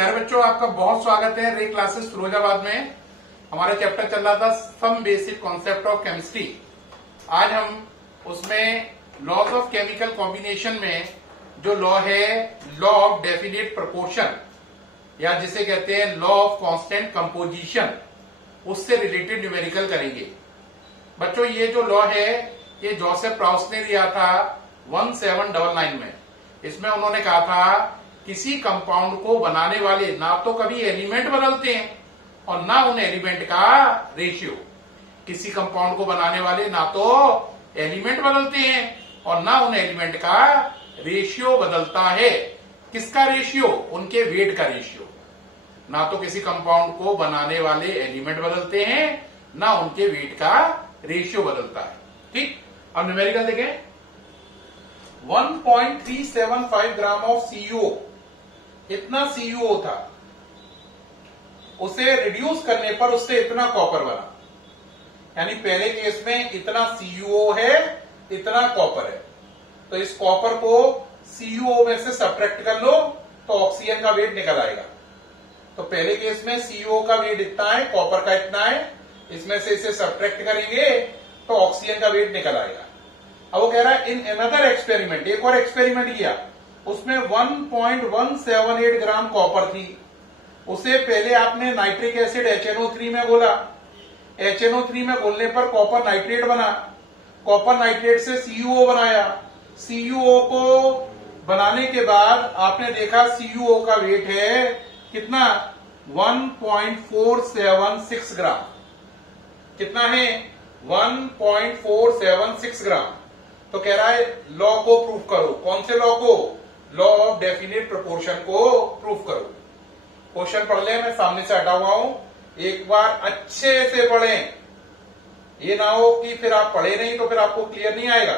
प्यारे बच्चों, आपका बहुत स्वागत है रे क्लासेस फिरोजाबाद में। हमारा चैप्टर चल रहा था some basic concept of chemistry. आज हम उसमें लॉज ऑफ केमिकल कॉम्बिनेशन में जो लॉ है, लॉ ऑफ डेफिनेट प्रोपोर्शन या जिसे कहते हैं लॉ ऑफ कांस्टेंट कंपोजिशन, उससे रिलेटेड न्यूमेरिकल करेंगे। बच्चों, ये जो लॉ है ये जोसेफ प्राउस ने दिया था 1799 में। इसमें उन्होंने कहा था किसी कंपाउंड को बनाने वाले ना तो कभी एलिमेंट बदलते हैं और ना उन एलिमेंट का रेशियो। किसी कंपाउंड को बनाने वाले ना तो एलिमेंट बदलते हैं और ना उन एलिमेंट का रेशियो बदलता है। किसका रेशियो? उनके वेट का रेशियो। ना तो किसी कंपाउंड को बनाने वाले एलिमेंट बदलते हैं ना उनके वेट का रेशियो बदलता है। ठीक, अब न्यूमेरिकल देखें। 1.375 ग्राम ऑफ सीयूओ, इतना सीयूओ था, उसे रिड्यूस करने पर उससे इतना कॉपर बना। यानी पहले केस में इतना सीयूओ है, इतना कॉपर है, तो इस कॉपर को सीयूओ में से सब्ट्रैक्ट कर लो तो ऑक्सीजन का वेट निकल आएगा। तो पहले केस में सीयूओ का वेट इतना है, कॉपर का इतना है, इसमें से इसे सब्ट्रैक्ट करेंगे तो ऑक्सीजन का वेट निकल आएगा। अब वो कह रहा है इन अनदर एक्सपेरिमेंट, एक और एक्सपेरिमेंट किया, उसमें 1.178 ग्राम कॉपर थी। उसे पहले आपने नाइट्रिक एसिड HNO3 में घोला। HNO3 में घोलने पर कॉपर नाइट्रेट बना। कॉपर नाइट्रेट से CuO बनाया। CuO को बनाने के बाद आपने देखा CuO का वेट है कितना? 1.476 ग्राम। कितना है? 1.476 ग्राम। तो कह रहा है लॉ को प्रूव करो। कौन से लॉ को? लॉ ऑफ डेफिनेट प्रोपोर्शन को प्रूव करो। क्वेश्चन पढ़ ले, मैं सामने से हटा हुआ हूं, एक बार अच्छे से पढ़ें। ये ना हो कि फिर आप पढ़े नहीं तो फिर आपको क्लियर नहीं आएगा।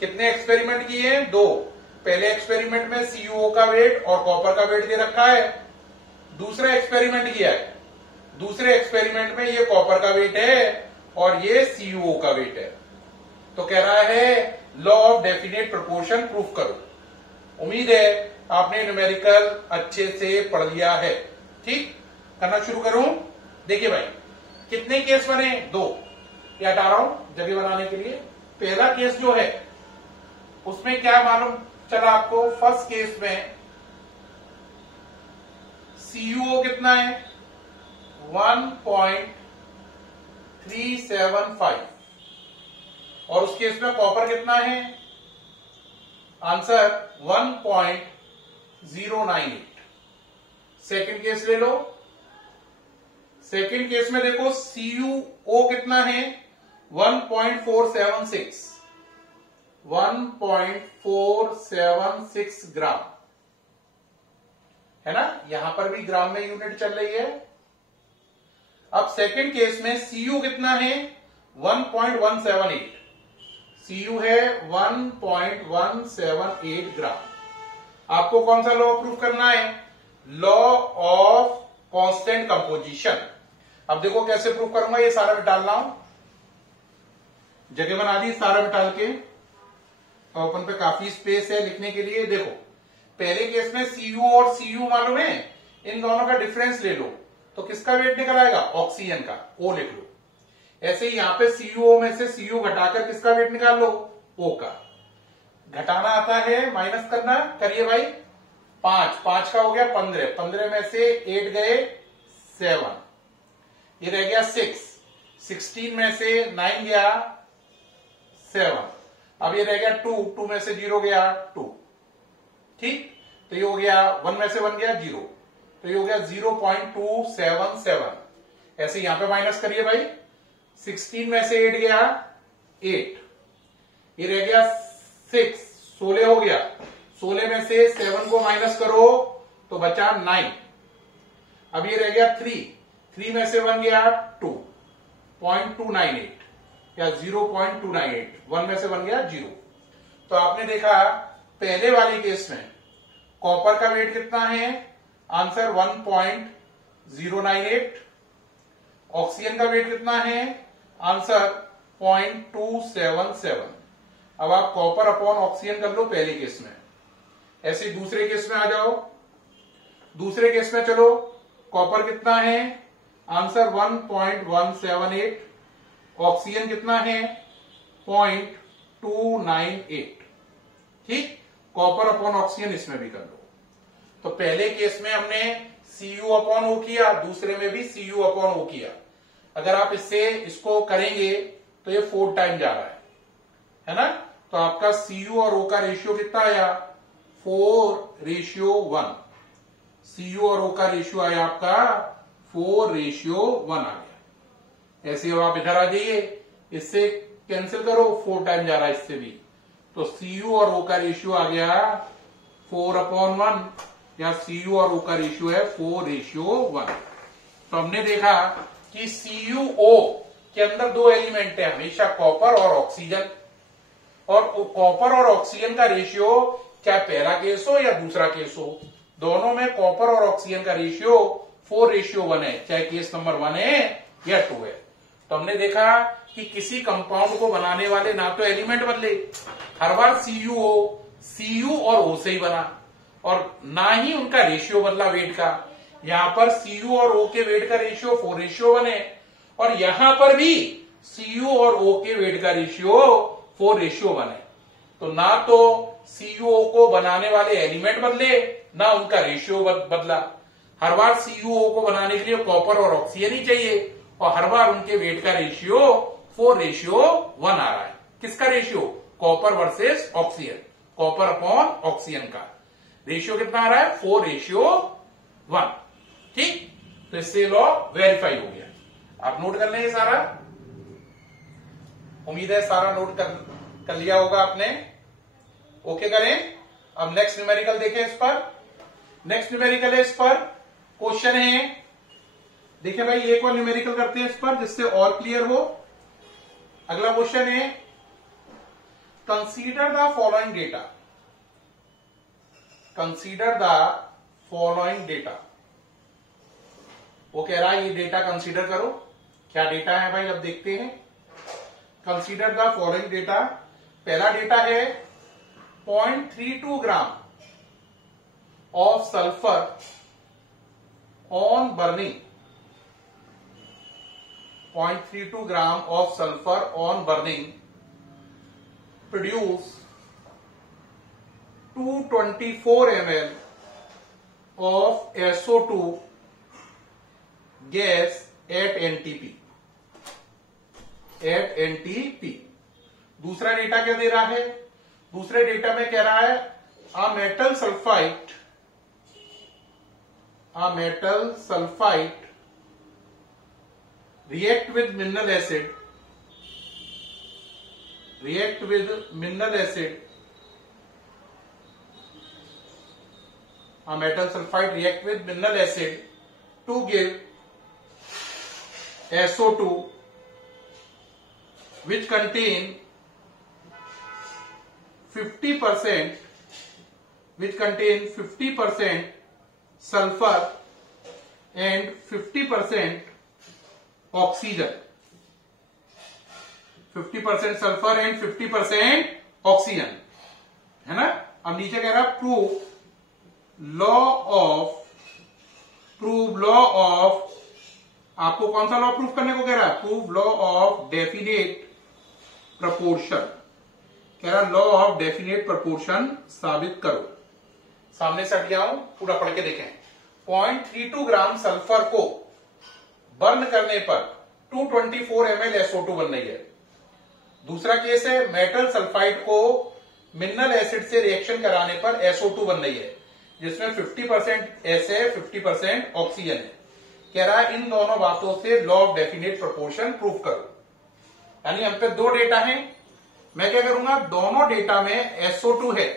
कितने एक्सपेरिमेंट किए हैं? 2। पहले एक्सपेरिमेंट में CuO का वेट और कॉपर का वेट दे रखा है। दूसरा एक्सपेरिमेंट किया है, दूसरे एक्सपेरिमेंट में ये कॉपर का वेट है और ये CuO का वेट है। तो कह रहा है law of definite proportion proof करो। उम्मीद है आपने न्यूमेरिकल अच्छे से पढ़ लिया है। ठीक, करना शुरू करूं। देखिए भाई, कितने केस बने? 2। ये हटा रहा हूं जगह बनाने के लिए। पहला केस जो है उसमें क्या मालूम चला आपको? फर्स्ट केस में CuO कितना है? 1.375 और उस केस में कॉपर कितना है? आंसर 1.098। सेकंड केस ले लो। सेकंड केस में देखो CuO कितना है? 1.476 ग्राम है ना। यहां पर भी ग्राम में यूनिट चल रही है। अब सेकंड केस में Cu कितना है? 1.178। Cu है 1.178 ग्राम। आपको कौन सा लॉ प्रूफ करना है? Law of constant composition. अब देखो कैसे प्रूफ करूंगा। ये सारा मिटाल रहा हूं, जगह बना दी सारा मिटाल के। तो ओपन पे काफी स्पेस है लिखने के लिए। देखो पहले केस में Cu और Cu मालूम है, इन दोनों का डिफरेंस ले लो तो किसका वेट निकल आएगा? ऑक्सीजन का। O लिख लो। ऐसे ही यहां पे CuO में से Cu घटाकर किसका वेट निकाल लो? O का। घटाना आता है, माइनस करना, करिए भाई। 5 का हो गया 15, 15 में से 8 गए 7, ये रह गया 6, 16 में से 9 गया 7, अब ये रह गया 2 में से 0 गया 2। ठीक, तो ये हो गया 1 में से 1 गया 0, तो ये हो गया 0.277। ऐसे यहां पे माइनस करिए भाई। 16 में से 8 गया 8, ये रह गया 6, 16 हो गया। 16 में से 7 को माइनस करो तो बचा 9। अब ये रह गया 3 में से 1 गया 2.298 या 0.298, 1 में से 1 गया 0। तो आपने देखा पहले वाले केस में कॉपर का वेट कितना है? आंसर 1.098। ऑक्सीजन का वेट कितना है? आंसर 0.277। अब आप कॉपर अपॉन ऑक्सीजन कर लो पहले केस में। ऐसे दूसरे केस में आ जाओ। दूसरे केस में चलो कॉपर कितना है, आंसर 1.178, ऑक्सीजन कितना है 0.298। ठीक, कॉपर अपॉन ऑक्सीजन इसमें भी कर लो। तो पहले केस में हमने Cu अपॉन O किया, दूसरे में भी Cu अपॉन O किया। अगर आप इसको करेंगे तो ये 4 टाइम जा रहा है ना। तो आपका Cu और O का रेशियो कितना आया 4:1। Cu और O का रेशियो आया आपका 4:1 आ गया। ऐसे अब आप इधर आ जाइए, इससे कैंसिल करो, 4 टाइम जा रहा है इससे भी, तो Cu और O का रेशियो आ गया 4/1, या Cu और O का रेशियो है 4:1। तो हमने देखा कि CuO के अंदर 2 एलिमेंट है हमेशा, कॉपर और ऑक्सीजन। और कॉपर और ऑक्सीजन का रेशियो चाहे पहला केस हो या दूसरा केस हो, दोनों में कॉपर और ऑक्सीजन का रेशियो 4:1 है, चाहे केस नंबर 1 है या 2 है। तो हमने देखा कि किसी कंपाउंड को बनाने वाले ना तो एलिमेंट बदले, हर बार Cu और O से ही बना, और ना ही उनका रेशियो बदला वेट का। यहां पर Cu और O के वेट का रेशियो 4:1 है, और यहां पर भी Cu और O के वेट का रेशियो 4:1 है। तो ना तो CuO को बनाने वाले एलिमेंट बदले, ना उनका रेशियो बदला। हर बार CuO को बनाने के लिए कॉपर और ऑक्सीजन ही चाहिए, और हर बार उनके वेट का रेशियो 4:1 आ रहा है। किसका ratio, copper versus oxygen, copper upon oxygen का रेशियो कितना आ रहा है 4:1। ठीक, तो इससे लॉ वेरीफाई हो गया। आप नोट कर लेंगे सारा, उम्मीद है सारा नोट कर लिया होगा आपने। ओके करें। अब नेक्स्ट न्यूमेरिकल देखें। इस पर नेक्स्ट न्यूमेरिकल है, इस पर क्वेश्चन है। देखिए भाई, एक और न्यूमेरिकल करते हैं इस पर जिससे और क्लियर हो। अगला क्वेश्चन है, consider the following data. Consider the following data. वो कह रहा है ये डेटा कंसीडर करो। क्या डेटा है भाई, अब देखते हैं। Consider the following data. पहला डेटा है 0.32 gram of sulphur on burning. 0.32 gram of sulphur on burning produce 224 ml of SO2 gas at NTP। दूसरा डेटा क्या दे रहा है, दूसरे डेटा में कह रहा है a metal sulfite react with mineral acid a metal sulfide react with mineral acid to give SO2 which contain 50% sulfur and 50% oxygen। 50% sulphur and 50% oxygen है ना। अब नीचे कह रहा प्रूव लॉ ऑफ आपको कौन सा लॉ प्रूफ करने को कह रहा है, prove law of definite proportion. कह रहा लॉ ऑफ डेफिनेट प्रपोर्शन साबित करो। सामने से हट जाओ, पूरा पढ़ के देखें। 0.32 ग्राम सल्फर को बर्न करने पर 224 ml SO2 बन रही है। दूसरा केस है मेटल सल्फाइड को मिनरल एसिड से रिएक्शन कराने पर SO2 बन रही है, जिसमें 50% S है, 50% ऑक्सीजन है। कह रहा है इन दोनों बातों से law of definite proportion proof करो। यानी हम पे 2 डेटा हैं। मैं क्या करूंगा, दोनों डेटा में SO2 है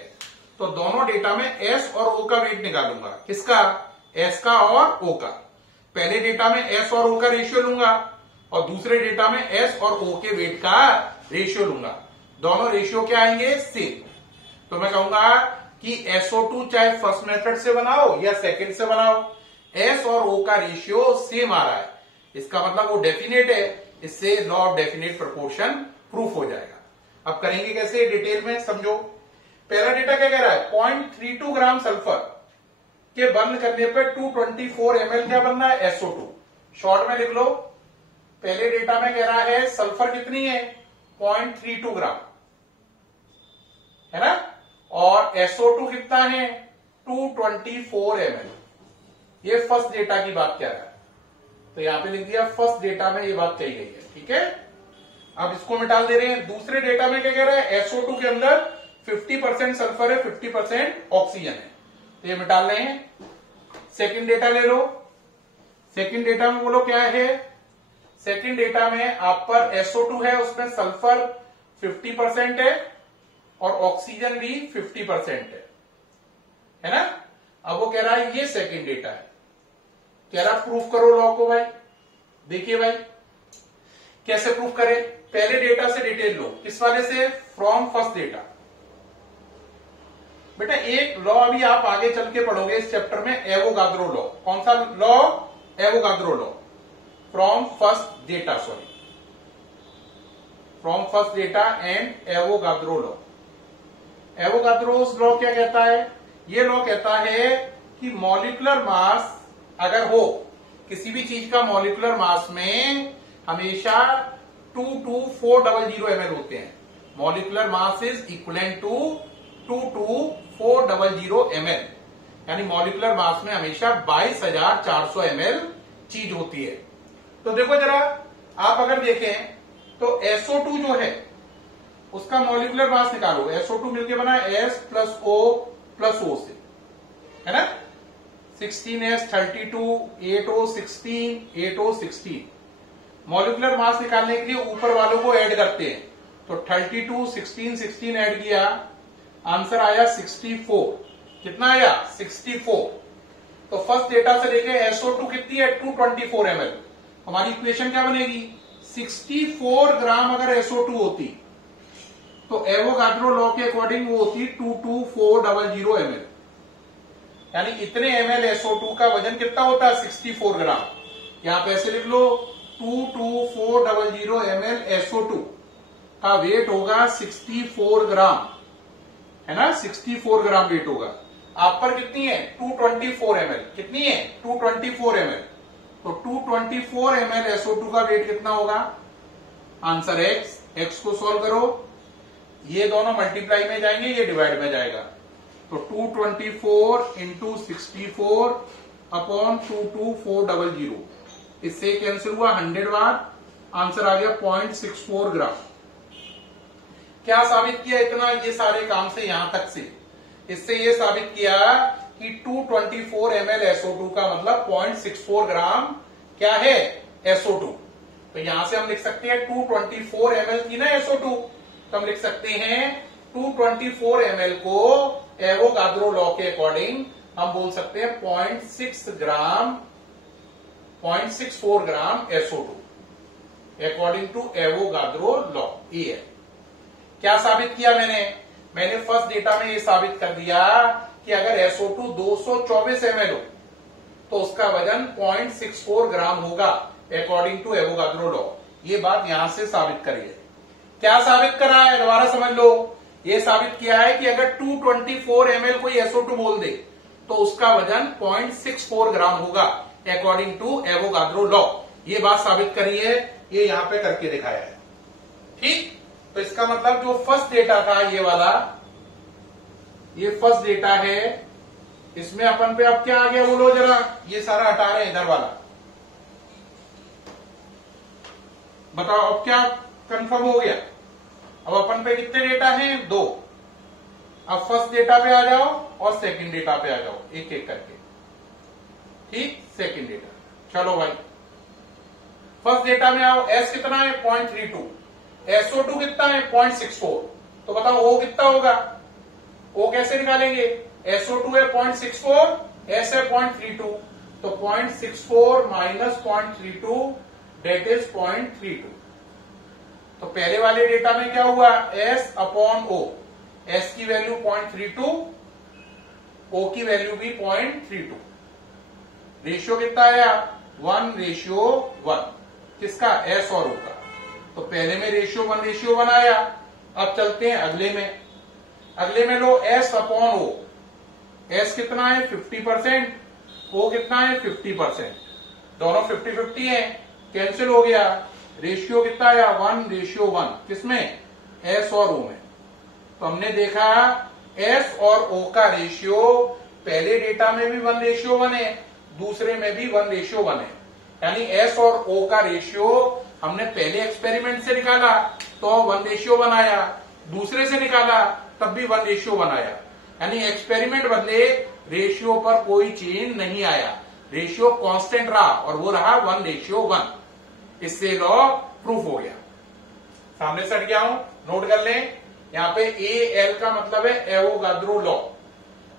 तो दोनों डेटा में S और O का वेट निकालूंगा। किसका, S का और O का। पहले डेटा में S और O का रेशियो लूंगा और दूसरे डेटा में S और O के वेट का रेशियो लूंगा। दोनों रेशियो क्या आएंगे, सेम। तो मैं कहूंगा कि SO2 चाहे फर्स्ट मेथड से बनाओ या सेकंड से बनाओ, S और O का रेशियो सेम आ रहा है, इसका मतलब वो डेफिनेट है। इससे law of definite proportion proof हो जाएगा। अब करेंगे कैसे, डिटेल में समझो। पहला डेटा क्या कह रहा है, 0.32 ग्राम सल्फर के बंद करने पे 224 ml क्या बनना है, SO2। शॉर्ट में लिख लो, पहले डेटा में कह रहा है सल्फर कितनी है 0.32 ग्राम है ना, और SO2 कितना है 224 ml। ये फर्स्ट डेटा की बात कह रहा है, तो यहां पे लिख दिया फर्स्ट डेटा में ये बात कही गई है, ठीक है। अब इसको मिटा दे रहे हैं। दूसरे डेटा में क्या कह रहा है, SO2 के अंदर 50% सल्फर है, 50% ऑक्सीजन है, तो ये मिटा रहे हैं। सेकंड डेटा ले लो। सेकंड डेटा में बोलो क्या है, सेकंड डेटा में आप पर SO2 है, उसमें सल्फर 50% है और ऑक्सीजन भी 50% है ना। अब वो कह रहा है ये सेकंड डेटा है, कह रहा प्रूफ करो लॉ को भाई। देखिए भाई कैसे प्रूफ करें, पहले डेटा से डिटेल लो, किस वाले से, फ्रॉम फर्स्ट डेटा। बेटा एक लॉ अभी आप आगे चल के पढ़ोगे इस चैप्टर में, एवोगाद्रो लॉ। कौन सा law, Avogadro law, from first data, sorry from first data and Avogadro law. Avogadro's law क्या कहता है, ये लॉ कहता है कि मॉलिक्यूलर मास अगर हो, किसी भी चीज का मॉलिक्यूलर मास में हमेशा 22400 ml होते हैं। Molecular mass is equivalent to 22400 ml, यानी मॉलिक्यूलर मास में हमेशा 22,400 ml चीज होती है। तो देखो जरा, आप अगर देखें तो SO2 जो है उसका मॉलिक्यूलर मास निकालो। SO2 मिलके बना S प्लस O से, है ना। 16S 32, 8O 16, 8O 16। Molecular mass निकालने के लिए ऊपर वालों को ऐड करते हैं, तो 32, 16, 16 ऐड किया, आंसर आया 64। कितना आया 64। तो फर्स्ट डेटा से लेके SO2 कितनी है 224 ml। हमारी इक्वेशन क्या बनेगी, 64 ग्राम अगर SO2 होती तो एवोगाड्रो लॉ के अकॉर्डिंग वो होती 22400 ml, यानी इतने ml SO2 का वजन कितना होता है 64 ग्राम। यहां पे ऐसे लिख लो 22400 ml SO2 का वेट होगा 64 ग्राम, है ना, 64 ग्राम वेट होगा। आप पर कितनी है 224 ml, कितनी है 224 ml, तो 224 ml SO2 का वेट कितना होगा, आंसर x को सॉल्व करो, ये दोनों मल्टीप्लाई में जाएंगे, ये डिवाइड में जाएगा, तो 224 इंटू 64 अपॉन 22400, इससे कैंसिल हुआ 100 बार, आंसर आ गया 0.64 ग्राम। क्या साबित किया इतना, ये सारे काम से यहां तक से, इससे ये साबित किया कि 224 ml SO2 का मतलब 0.64 ग्राम क्या है SO2। तो यहां से हम लिख सकते हैं 224 ml की ना SO2, तो हम लिख सकते हैं 224 ml को एवोगाद्रो लॉ के अकॉर्डिंग हम बोल सकते हैं 0.64 gram SO2 according to Avogadro law. ये है क्या साबित किया मैंने फर्स्ट डेटा में ये साबित कर दिया कि अगर SO2 224 ml हो तो उसका वजन 0.64 ग्राम होगा अकॉर्डिंग टू एवोगाद्रो लॉ। ये बात यहां से साबित करी है। क्या साबित करा है, दोबारा समझ लो, ये साबित किया है कि अगर 224 ml कोई SO2 बोल दे तो उसका वजन 0.64 ग्राम होगा अकॉर्डिंग टू एवोगाद्रो लॉ। ये बात साबित करी है, ये यहां पे करके दिखाया है। ठीक, तो इसका मतलब जो फर्स्ट डेटा था ये वाला, ये फर्स्ट डेटा है, इसमें अपन पे अब क्या आ गया बोलो जरा, ये सारा हटा रहे हैं इधर वाला, बताओ अब क्या कंफर्म हो गया। अब अपन पे कितने डेटा हैं, 2। अब फर्स्ट डेटा पे आ जाओ और सेकंड डेटा पे आ जाओ एक एक करके। ठीक, सेकंड डेटा, चलो भाई फर्स्ट डेटा में आओ। S कितना है 0.32, SO2 कितना है 0.64, तो बताओ O कितना होगा, O कैसे निकालेंगे, SO2 है 0.64, S है 0.32, तो 0.64 माइनस 0.32 डेट इज 0.32। तो पहले वाले डेटा में क्या हुआ, S अपॉन O, S की वैल्यू 0.32, O की वैल्यू भी 0.32, रेशियो कितना आया 1:1, किसका, S और O का। तो पहले में रेशियो 1:1 आया। अब चलते हैं अगले में लो S अपॉन O, एस कितना है 50%, ओ कितना है 50%, दोनों 50-50 है, कैंसिल हो गया। रेशियो कितना आया 1:1, किसमें, एस और ओ में। तो हमने देखा एस और ओ का रेशियो पहले डेटा में भी 1:1 है, दूसरे में भी 1:1 है। यानी एस और ओ का रेशियो हमने पहले एक्सपेरिमेंट से निकाला तो 1:1 आया, दूसरे से निकाला तब भी 1:1 आया। यानी एक्सपेरिमेंट बदले, रेशियो पर कोई चेंज नहीं आया, रेशियो कांस्टेंट रहा और वो रहा 1:1। इससे लॉ प्रूफ हो गया। सामने से हट गया हूं, नोट कर लें। यहां पे ए एल का मतलब है एवोगाद्रो लॉ।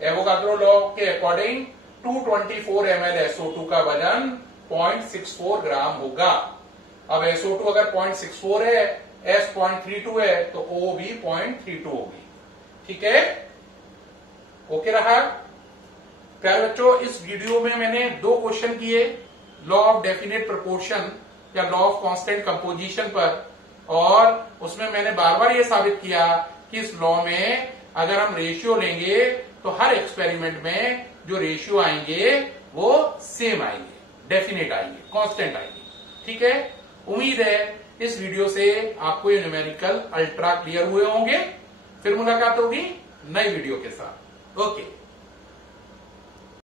एवोगाद्रो लॉ के अकॉर्डिंग 224 ml SO2 का वजन 0.64 ग्राम होगा। अब SO2 अगर 0.64 है, S 0.32 है, तो O भी 0.32 होगी। ठीक है, ओके रहा। प्यारे बच्चों, इस वीडियो में मैंने 2 क्वेश्चन किए, लॉ ऑफ डेफिनेट प्रोपोर्शन या लॉ ऑफ कांस्टेंट कंपोजिशन पर, और उसमें मैंने बार बार ये साबित किया कि इस लॉ में अगर हम रेशियो लेंगे तो हर एक्सपेरिमेंट में जो रेशियो आएंगे वो सेम आएंगे, डेफिनेट आएंगे, कांस्टेंट आएंगे। ठीक है, उम्मीद है इस वीडियो से आपको ये न्यूमेरिकल अल्ट्रा क्लियर हुए होंगे। फिर मुलाकात होगी नई वीडियो के साथ। ओके।